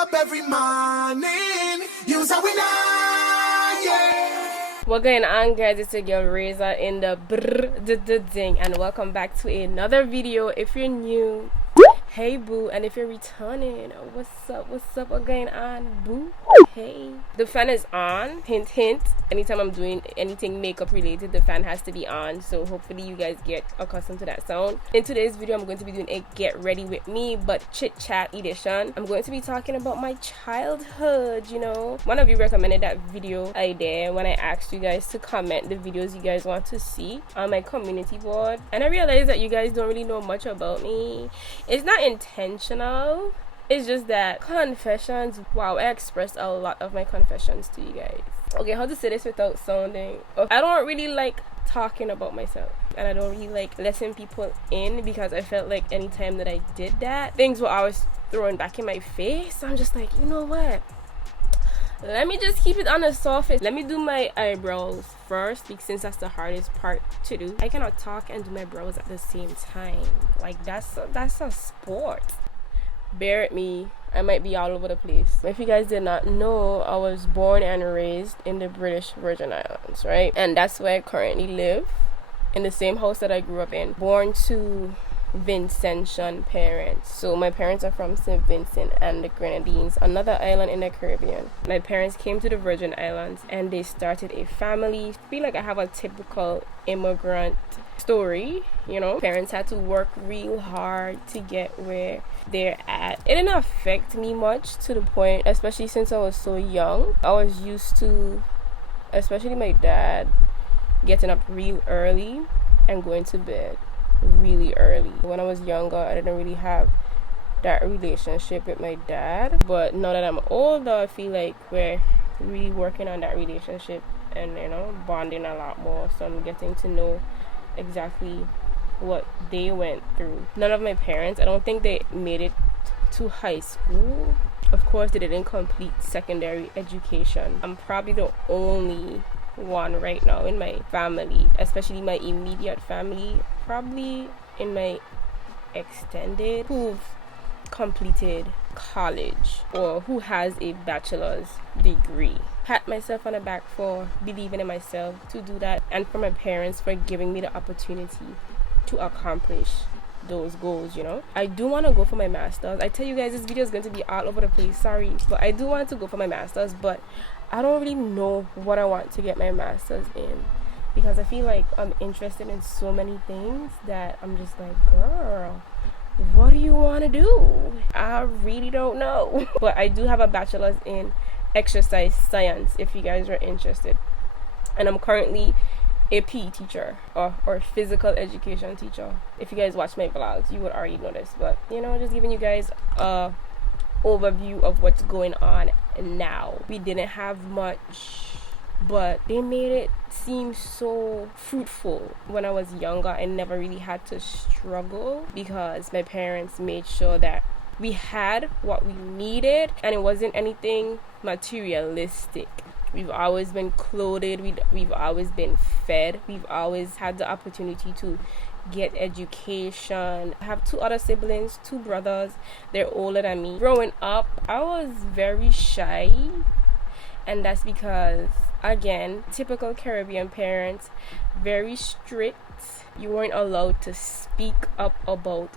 up every morning. Use how we know, yeah. What going on, guys? It's your girl Raynecia in the ding, and welcome back to another video. If you're new, hey boo, and if you're returning, what's up, what going on, boo? Hey, the fan is on, hint hint. Anytime I'm doing anything makeup related, the fan has to be on, so hopefully you guys get accustomed to that sound. In today's video, I'm going to be doing a get ready with me but chit chat edition. I'm going to be talking about my childhood. You know, one of you recommended that video I did when I asked you guys to comment the videos you guys want to see on my community board, and I realized that you guys don't really know much about me. It's not intentional, it's just that confessions, wow, I expressed a lot of my confessions to you guys. Okay, how to say this without sounding, I don't really like talking about myself, and I don't really like letting people in, because I felt like anytime that I did that, things were always thrown back in my face. I'm just like, you know what, let me just keep it on the surface. Let me do my eyebrows first, because since that's the hardest part to do. I cannot talk and do my brows at the same time. Like, that's a sport. Bear with me, I might be all over the place. If you guys did not know, I was born and raised in the British Virgin Islands, right? And that's where I currently live, in the same house that I grew up in. Born to Vincentian parents. So my parents are from St. Vincent and the Grenadines, another island in the Caribbean. My parents came to the Virgin Islands and they started a family. I feel like I have a typical immigrant story, you know. Parents had to work real hard to get where they're at. It didn't affect me much, to the point, especially since I was so young. I was used to, especially my dad, getting up real early and going to bed really early. When I was younger, I didn't really have that relationship with my dad, but now that I'm older, I feel like we're really working on that relationship and, you know, bonding a lot more. So I'm getting to know exactly what they went through. None of my parents, I don't think they made it to high school. Of course, they didn't complete secondary education. I'm probably the only one right now in my family, especially my immediate family, probably in my extended, who've completed college or who has a bachelor's degree. Pat myself on the back for believing in myself to do that, and for my parents for giving me the opportunity to accomplish those goals. You know, I do want to go for my master's. I tell you guys, this video is going to be all over the place, sorry, but I do want to go for my master's, but I don't really know what I want to get my master's in, because I feel like I'm interested in so many things that I'm just like, girl, what do you want to do? I really don't know. But I do have a bachelor's in exercise science, if you guys are interested, and I'm currently a PE teacher or physical education teacher. If you guys watch my vlogs, you would already know this, but you know, just giving you guys a overview of what's going on now. We didn't have much, but they made it seem so fruitful. When I was younger, I never really had to struggle, because my parents made sure that we had what we needed, and it wasn't anything materialistic. We've always been clothed, we've always been fed, we've always had the opportunity to get education. I have 2 other siblings, 2 brothers, they're older than me. Growing up, I was very shy, and that's because, again, typical Caribbean parents, very strict. You weren't allowed to speak up about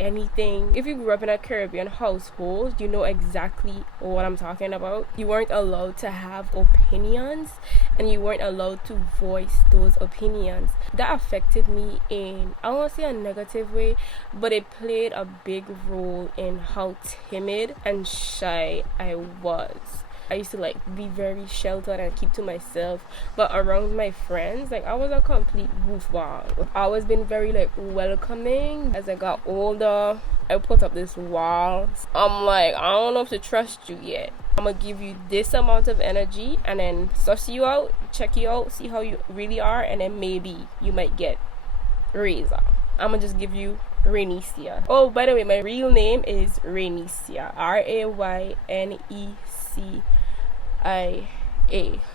anything. If you grew up in a Caribbean household, you know exactly what I'm talking about. You weren't allowed to have opinions, and you weren't allowed to voice those opinions. That affected me in, I won't say a negative way, but it played a big role in how timid and shy I was. I used to like be very sheltered and keep to myself, but around my friends, like, I was a complete goofball. I've always been very like welcoming. As I got older, I put up this wall. I'm like, I don't know if to trust you yet. I'm gonna give you this amount of energy and then suss you out, check you out, see how you really are, and then maybe you might get Raynecia. I'm gonna just give you Raynecia. Oh, by the way, my real name is Raynecia, Raynecia.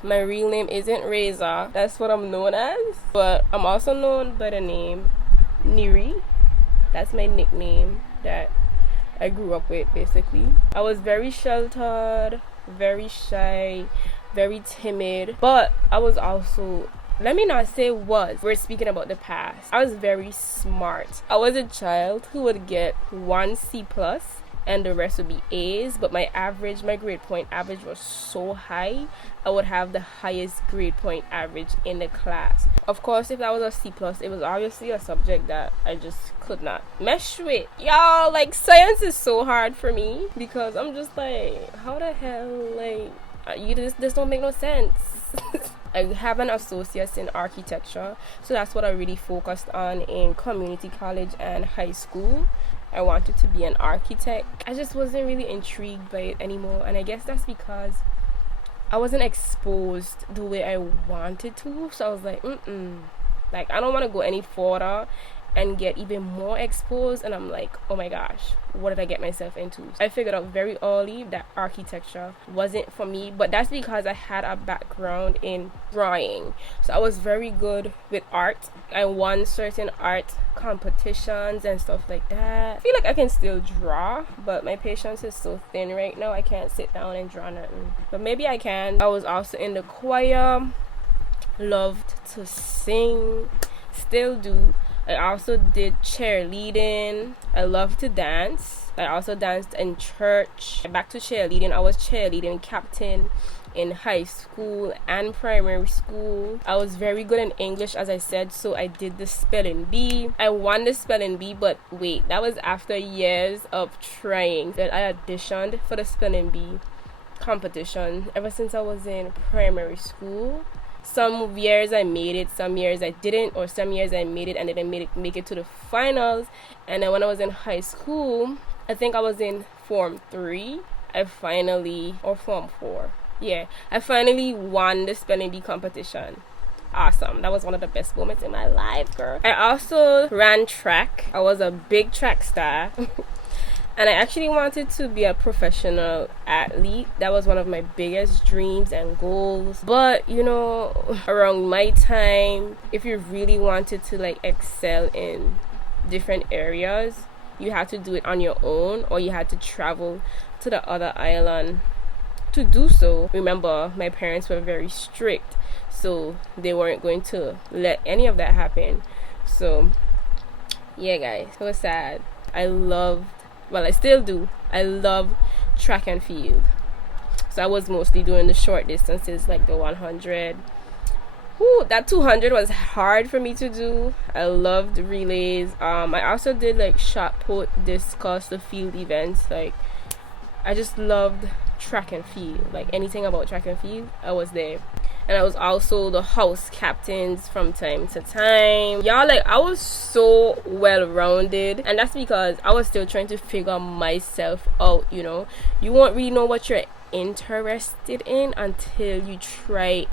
My real name isn't Raynecia. That's what I'm known as, but I'm also known by the name Neri. That's my nickname that I grew up with, basically. I was very sheltered, very shy, very timid, but I was also, let me not say was, we're speaking about the past. I was very smart. I was a child who would get 1 C plus and the rest would be A's, but my grade point average was so high, I would have the highest grade point average in the class. Of course, if that was a C plus, it was obviously a subject that I just could not mesh with. Y'all, like, science is so hard for me because I'm just like, how the hell, like, this don't make no sense. I have an associate's in architecture, so that's what I really focused on in community college and high school. I wanted to be an architect. I just wasn't really intrigued by it anymore, and I guess that's because I wasn't exposed the way I wanted to. So I was like, like, I don't want to go any further and get even more exposed. And I'm like, oh my gosh, what did I get myself into? I figured out very early that architecture wasn't for me, but that's because I had a background in drawing. So I was very good with art. I won certain art competitions and stuff like that. I feel like I can still draw, but my patience is so thin right now, I can't sit down and draw nothing. But maybe I can. I was also in the choir, loved to sing, still do. I also did cheerleading. I love to dance. I also danced in church. Back to cheerleading. I was cheerleading captain in high school and primary school. I was very good in English, as I said, so I did the spelling bee. I won the spelling bee, but wait, that was after years of trying. Then I auditioned for the spelling bee competition ever since I was in primary school. Some years I made it, some years I didn't, or some years I made it and didn't make it to the finals. And then when I was in high school, I think I was in Form 3, or Form 4. Yeah, I finally won the spelling bee competition. Awesome. That was one of the best moments in my life, girl. I also ran track. I was a big track star. And I actually wanted to be a professional athlete. That was one of my biggest dreams and goals. But, you know, around my time, if you really wanted to, like, excel in different areas, you had to do it on your own, or you had to travel to the other island to do so. Remember, my parents were very strict, so they weren't going to let any of that happen. So, yeah, guys, it was sad. I still do. I love track and field. So I was mostly doing the short distances, like the 100. Ooh, that 200 was hard for me to do. I loved relays. I also did like shot put, discus, the field events. Like, I just loved track and field. Like, anything about track and field, I was there. And I was also the house captains from time to time. Y'all, like, I was so well-rounded. And that's because I was still trying to figure myself out, you know. You won't really know what you're interested in until you try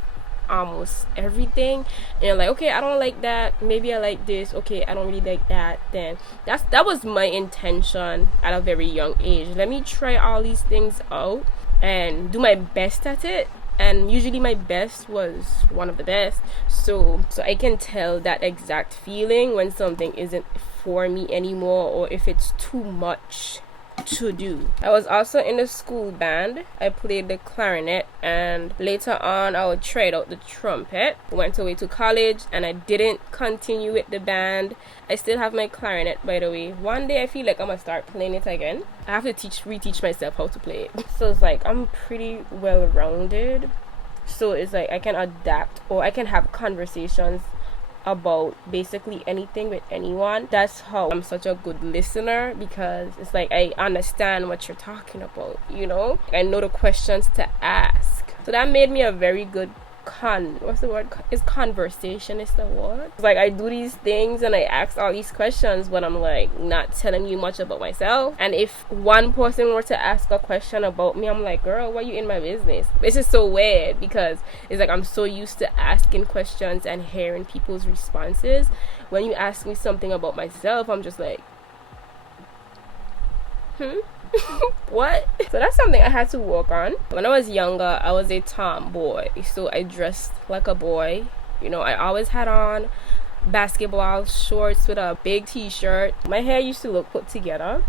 almost everything. And you're like, okay, I don't like that. Maybe I like this. Okay, I don't really like that. Then that was my intention at a very young age. Let me try all these things out and do my best at it. And usually my best was one of the best. So I can tell that exact feeling when something isn't for me anymore, or if it's too much to do. I was also in the school band. I played the clarinet, and later on I would try out the trumpet. Went away to college and I didn't continue with the band. I still have my clarinet, by the way. One day I feel like I'm gonna start playing it again. I have to reteach myself how to play it. So it's like I'm pretty well rounded. So it's like I can adapt, or I can have conversations about basically anything with anyone. That's how I'm such a good listener, because it's like I understand what you're talking about, you know. I know the questions to ask. So that made me a very good conversationist the word? It's like I do these things and I ask all these questions, but I'm like not telling you much about myself. And if one person were to ask a question about me, I'm like, girl, why are you in my business? It's just so weird, because it's like I'm so used to asking questions and hearing people's responses. When you ask me something about myself, I'm just like, what? So that's something I had to work on. When I was younger, I was a tomboy, so I dressed like a boy. You know, I always had on basketball shorts with a big t-shirt. My hair used to look put together,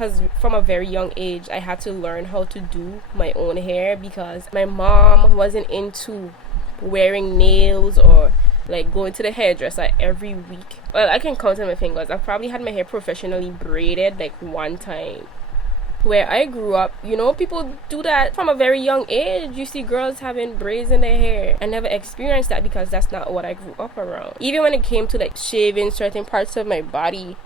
because from a very young age I had to learn how to do my own hair because my mom wasn't into wearing nails or like going to the hairdresser every week. Well, I can count on my fingers. I've probably had my hair professionally braided like one time. Where I grew up, you know, people do that from a very young age. You see girls having braids in their hair. I never experienced that because that's not what I grew up around. Even when it came to like shaving certain parts of my body,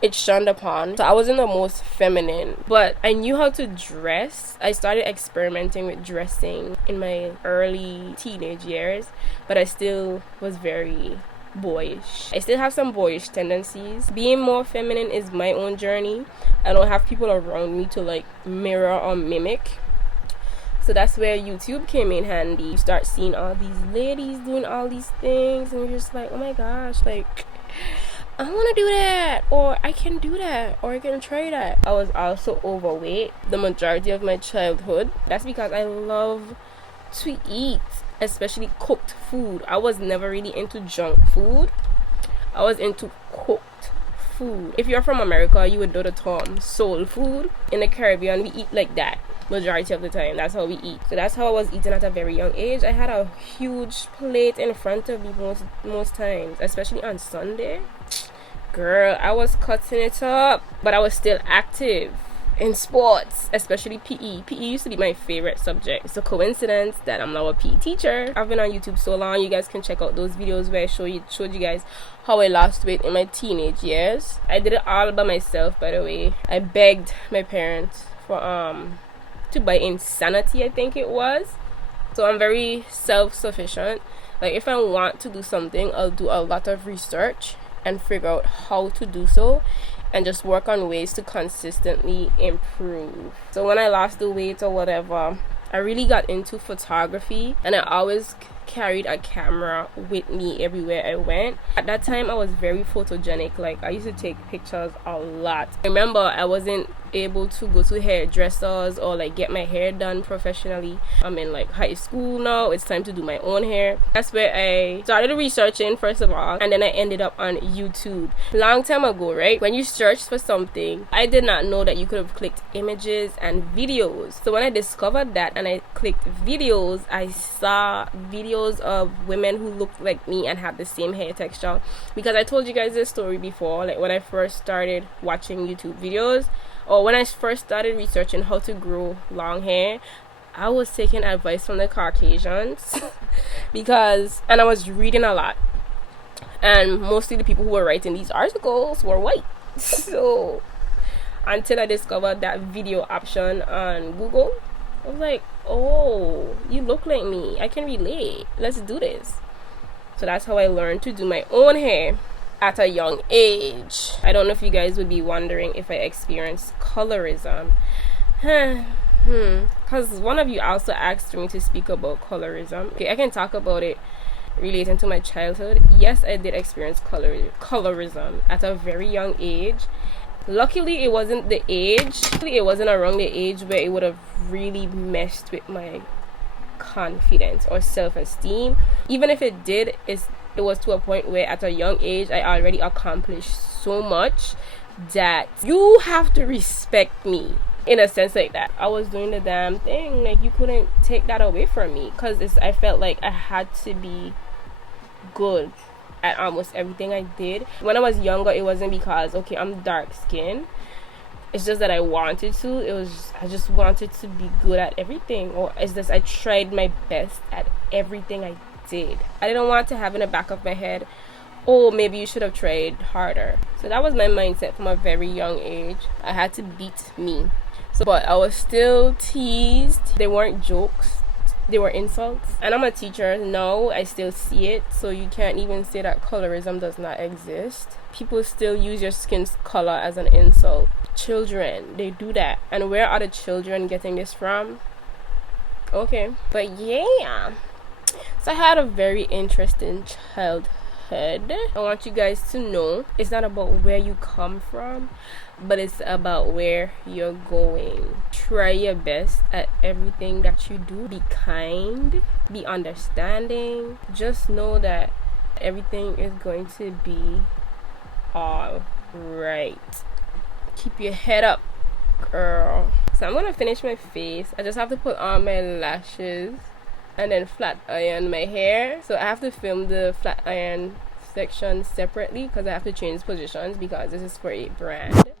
it's shunned upon. So I wasn't the most feminine, but I knew how to dress. I started experimenting with dressing in my early teenage years, but I still was very boyish. I still have some boyish tendencies. Being more feminine is my own journey. I don't have people around me to like mirror or mimic. So that's where YouTube came in handy. You start seeing all these ladies doing all these things and you're just like, oh my gosh, like I want to do that, or I can do that, or I can try that. I was also overweight the majority of my childhood. That's because I love to eat, especially cooked food. I was never really into junk food. I was into cooked food. If you're from America, you would know the term soul food. In the Caribbean, we eat like that majority of the time. That's how we eat. So that's how I was eating at a very young age. I had a huge plate in front of me most times, especially on Sunday. Girl, I was cutting it up, but I was still active in sports, especially PE. PE used to be my favorite subject. It's a coincidence that I'm now a PE teacher. I've been on YouTube so long. You guys can check out those videos where I showed you guys how I lost weight in my teenage years. I did it all by myself, by the way. I begged my parents for to buy Insanity, I think it was. So I'm very self-sufficient. Like if I want to do something, I'll do a lot of research and figure out how to do so and just work on ways to consistently improve. So when I lost the weight or whatever, I really got into photography and I always carried a camera with me everywhere I went. At that time I was very photogenic. Like I used to take pictures a lot. I remember I wasn't able to go to hairdressers or like get my hair done professionally. I'm in like high school now. It's time to do my own hair. That's where I started researching first of all, and then I ended up on YouTube. Long time ago, right? When you search for something, I did not know that you could have clicked images and videos. So when I discovered that and I clicked videos, I saw videos of women who looked like me and had the same hair texture. Because I told you guys this story before, like when I first started watching YouTube videos, or when I first started researching how to grow long hair, I was taking advice from the Caucasians and I was reading a lot, and mostly the people who were writing these articles were white. So until I discovered that video option on Google, I was like, oh, you look like me, I can relate, let's do this. So that's how I learned to do my own hair at a young age. I don't know if you guys would be wondering if I experienced colorism. Because one of you also asked me to speak about colorism. Okay, I can talk about it relating to my childhood. Yes, I did experience colorism at a very young age. Luckily, it wasn't around the age where it would have really messed with my confidence or self-esteem. Even if it did, it was to a point where at a young age I already accomplished so much that you have to respect me in a sense like that. I was doing the damn thing, like you couldn't take that away from me, because I felt like I had to be good at almost everything I did. When I was younger, it wasn't because okay, I'm dark skinned, it's just that I wanted to. I just wanted to be good at everything, or it's just I tried my best at everything I did. I didn't want to have in the back of my head, oh, maybe you should have tried harder. So that was my mindset from a very young age. I had to beat me. But I was still teased. They weren't jokes, they were insults. And I'm a teacher now, I still see it. So you can't even say that colorism does not exist. People still use your skin's color as an insult. Children, they do that. And where are the children getting this from? Okay, but yeah, so I had a very interesting childhood. I want you guys to know it's not about where you come from, but it's about where you're going. Try your best at everything that you do. Be kind, be understanding. Just know that everything is going to be all right. Keep your head up girl. So I'm gonna finish my face. I just have to put on my lashes and then flat iron my hair. So I have to film the flat iron section separately because I have to change positions because this is for a brand.